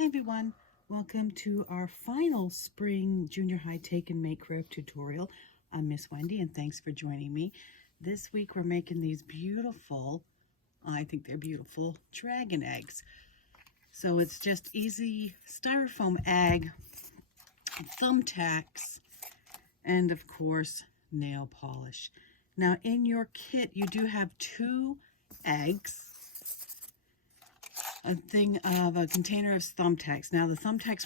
Hi everyone, welcome to our final spring junior high take and make craft tutorial. I'm Miss Wendy and thanks for joining me. This week we're making these beautiful, I think they're beautiful, dragon eggs. So it's just easy styrofoam egg, thumbtacks, and of course nail polish. Now in your kit you do have 2 eggs, a container of thumbtacks. Now the thumbtacks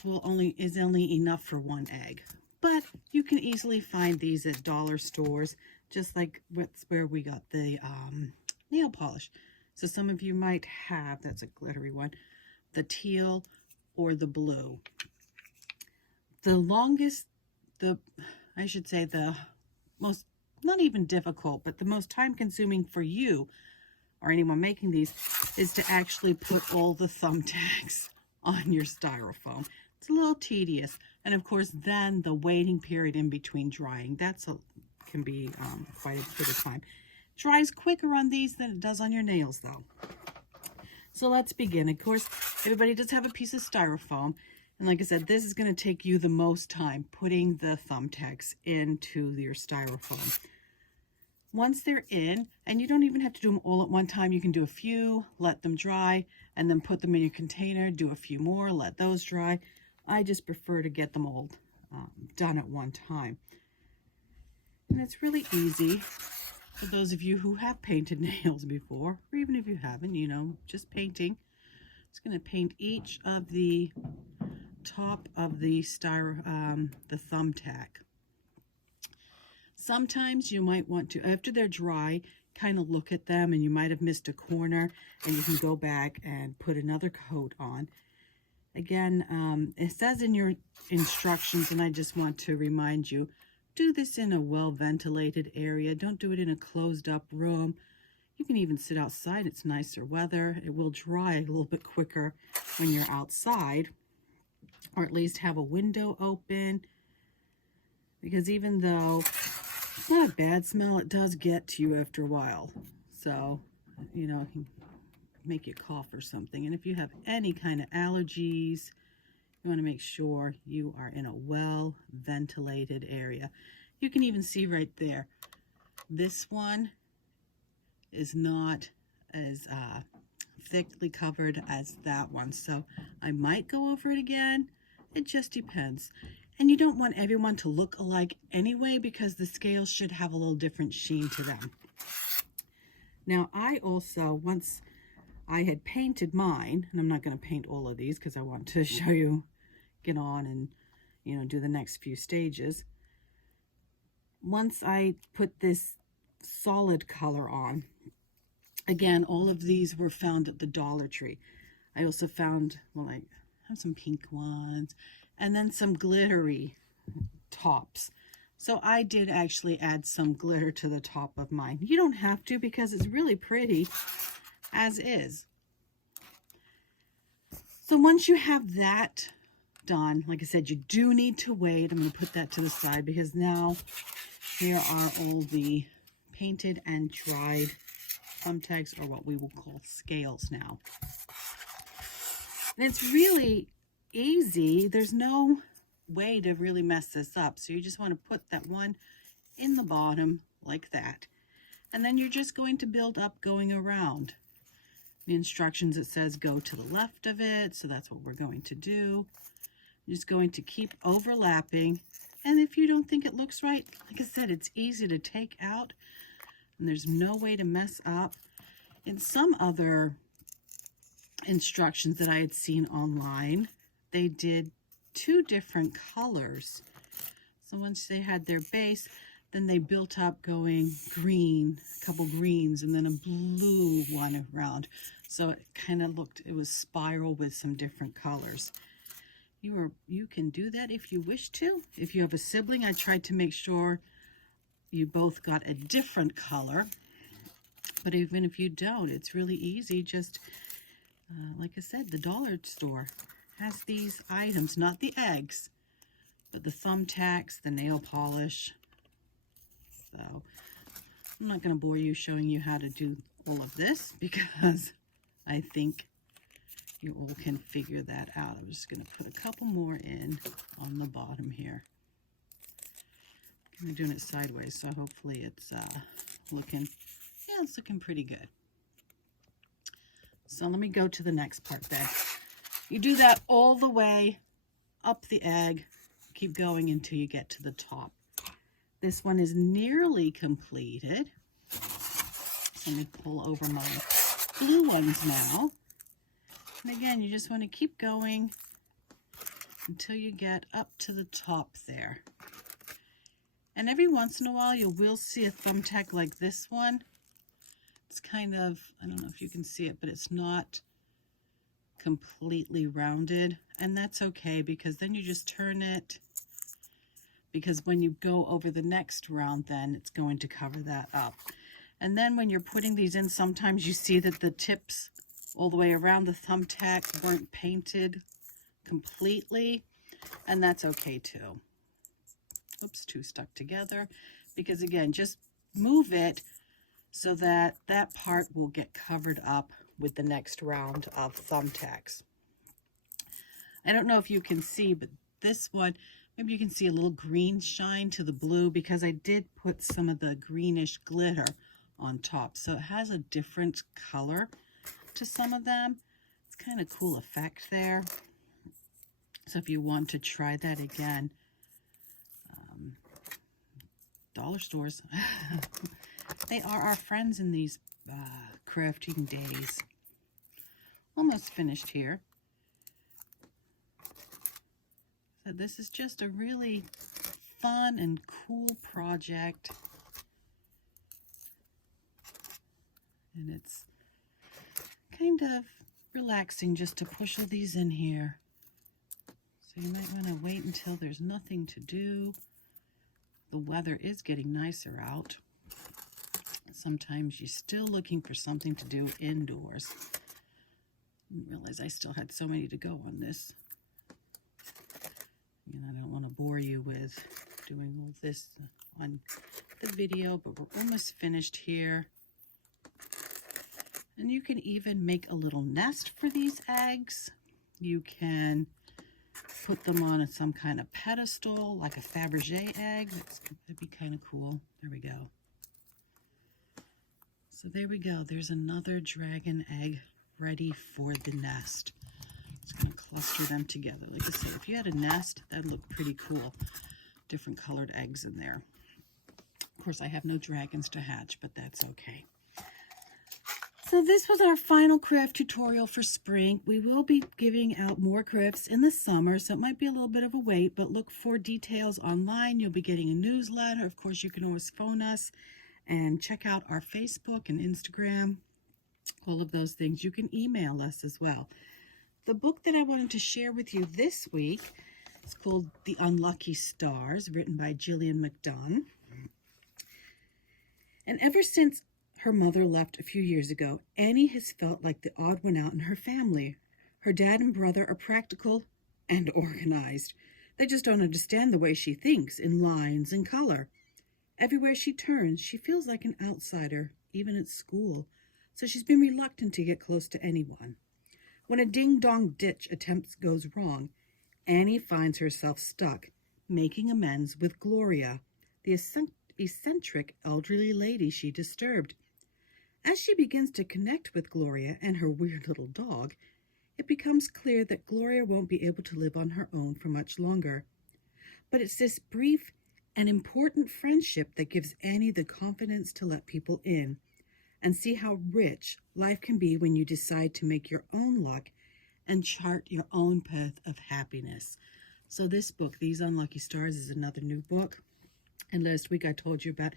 is only enough for 1 egg, but you can easily find these at dollar stores, just like where we got the nail polish. So some of you might have, that's a glittery one, the teal or the blue. The most, not even difficult, but the most time consuming for you or anyone making these is to actually put all the thumbtacks on your styrofoam. It's a little tedious, and of course then the waiting period in between drying, can be quite a bit of time. Dries quicker on these than it does on your nails though. So let's begin. Of course everybody does have a piece of styrofoam, and like I said, this is going to take you the most time putting the thumbtacks into your styrofoam. Once they're in, and you don't even have to do them all at one time, you can do a few, let them dry, and then put them in your container, do a few more, let those dry. I just prefer to get them all done at one time. And it's really easy for those of you who have painted nails before, or even if you haven't, just painting. It's going to paint each of the top of the thumbtack. Sometimes you might want to, after they're dry, kind of look at them, and you might have missed a corner, and you can go back and put another coat on. Again, it says in your instructions, and I just want to remind you, do this in a well-ventilated area. Don't do it in a closed-up room. You can even sit outside. It's nicer weather. It will dry a little bit quicker when you're outside, or at least have a window open, because even though it's not a bad smell, it does get to you after a while. So, it can make you cough or something. And if you have any kind of allergies, you want to make sure you are in a well-ventilated area. You can even see right there, this one is not as thickly covered as that one. So I might go over it again. It just depends. And you don't want everyone to look alike anyway, because the scales should have a little different sheen to them. Now I also, once I had painted mine, and I'm not going to paint all of these because I want to show you, get on and, do the next few stages. Once I put this solid color on, again, all of these were found at the Dollar Tree. I also found, I have some pink ones, and then some glittery tops. So I did actually add some glitter to the top of mine. You don't have to, because it's really pretty as is. So once you have that done, like I said, you do need to wait. I'm going to put that to the side, because now here are all the painted and dried thumbtacks, or what we will call scales now. And it's really easy. There's no way to really mess this up. So you just want to put that one in the bottom like that. And then you're just going to build up going around. The instructions, it says go to the left of it. So that's what we're going to do. You're just going to keep overlapping. And if you don't think it looks right, like I said, it's easy to take out. And there's no way to mess up. In some other instructions that I had seen online, they did 2 different colors. So once they had their base, then they built up going green, a couple greens, and then a blue one around. So it kind of looked, it was spiral with some different colors. You can do that if you wish to. If you have a sibling, I tried to make sure you both got a different color. But even if you don't, it's really easy. Just like I said, the dollar store has these items, not the eggs, but the thumbtacks, the nail polish. So I'm not going to bore you showing you how to do all of this, because I think you all can figure that out. I'm just going to put a couple more in on the bottom here. I'm doing it sideways, so hopefully it's looking, yeah, it's looking pretty good. So let me go to the next part then. You do that all the way up the egg. Keep going until you get to the top. This one is nearly completed. So let me pull over my blue ones now. And again, you just want to keep going until you get up to the top there. And every once in a while, you will see a thumbtack like this one. It's kind of, I don't know if you can see it, but it's not completely rounded. And that's okay, because then you just turn it, because when you go over the next round, then it's going to cover that up. And then when you're putting these in, sometimes you see that the tips all the way around the thumbtack weren't painted completely, and that's okay too. Oops, two stuck together, because again, just move it so that that part will get covered up with the next round of thumbtacks. I don't know if you can see, but this one, maybe you can see a little green shine to the blue, because I did put some of the greenish glitter on top, so it has a different color to some of them. It's kind of cool effect there. So if you want to try that again, dollar stores, they are our friends in these crafting days. Almost finished here. So this is just a really fun and cool project. And it's kind of relaxing just to push all these in here. So you might want to wait until there's nothing to do. The weather is getting nicer out. Sometimes you're still looking for something to do indoors. I didn't realize I still had so many to go on this. I don't want to bore you with doing all this on the video, but we're almost finished here. And you can even make a little nest for these eggs. You can put them on some kind of pedestal, like a Fabergé egg. That'd be kind of cool. There we go. So there we go. There's another dragon egg ready for the nest. Just going to cluster them together. Like I said, if you had a nest, that'd look pretty cool. Different colored eggs in there. Of course, I have no dragons to hatch, but that's okay. So this was our final craft tutorial for spring. We will be giving out more crafts in the summer, so it might be a little bit of a wait, but look for details online. You'll be getting a newsletter. Of course, you can always phone us and check out our Facebook and Instagram, all of those things. You can email us as well. The book that I wanted to share with you this week is called The Unlucky Stars, written by Gillian McDunn. And ever since her mother left a few years ago, Annie has felt like the odd one out in her family. Her dad and brother are practical and organized. They just don't understand the way she thinks in lines and color. Everywhere she turns, she feels like an outsider, even at school, so she's been reluctant to get close to anyone. When a ding-dong ditch attempt goes wrong, Annie finds herself stuck, making amends with Gloria, the eccentric elderly lady she disturbed. As she begins to connect with Gloria and her weird little dog, it becomes clear that Gloria won't be able to live on her own for much longer. But it's this brief and important friendship that gives Annie the confidence to let people in and see how rich life can be when you decide to make your own luck and chart your own path of happiness. So this book, These Unlucky Stars, is another new book. And last week I told you about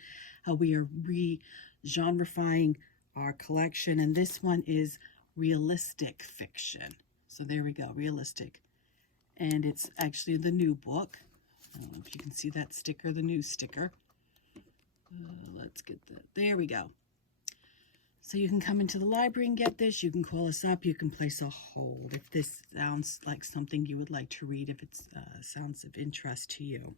how we are re-genrifying our collection, and this one is realistic fiction. So there we go, realistic. And it's actually the new book. I don't know if you can see that sticker, the new sticker. Let's get that. There we go. So you can come into the library and get this. You can call us up. You can place a hold if this sounds like something you would like to read, if it sounds of interest to you.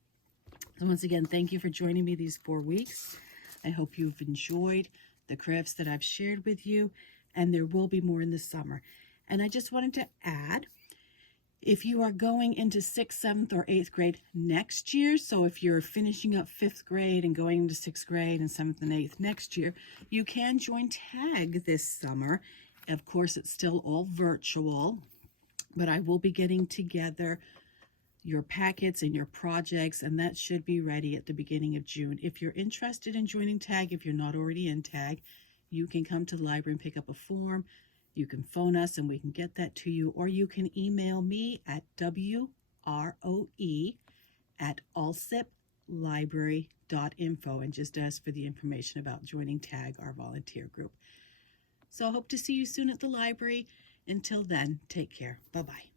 So once again, thank you for joining me these 4 weeks. I hope you've enjoyed the crafts that I've shared with you, and there will be more in the summer. And I just wanted to add, if you are going into 6th, 7th, or 8th grade next year, so if you're finishing up 5th grade and going into 6th grade and 7th and 8th next year, you can join TAG this summer. Of course, it's still all virtual, but I will be getting together your packets and your projects, and that should be ready at the beginning of June. If you're interested in joining TAG, if you're not already in TAG, you can come to the library and pick up a form. You can phone us and we can get that to you, or you can email me at wroe@allsiplibrary.info and just ask for the information about joining TAG, our volunteer group. So I hope to see you soon at the library. Until then, take care. Bye-bye.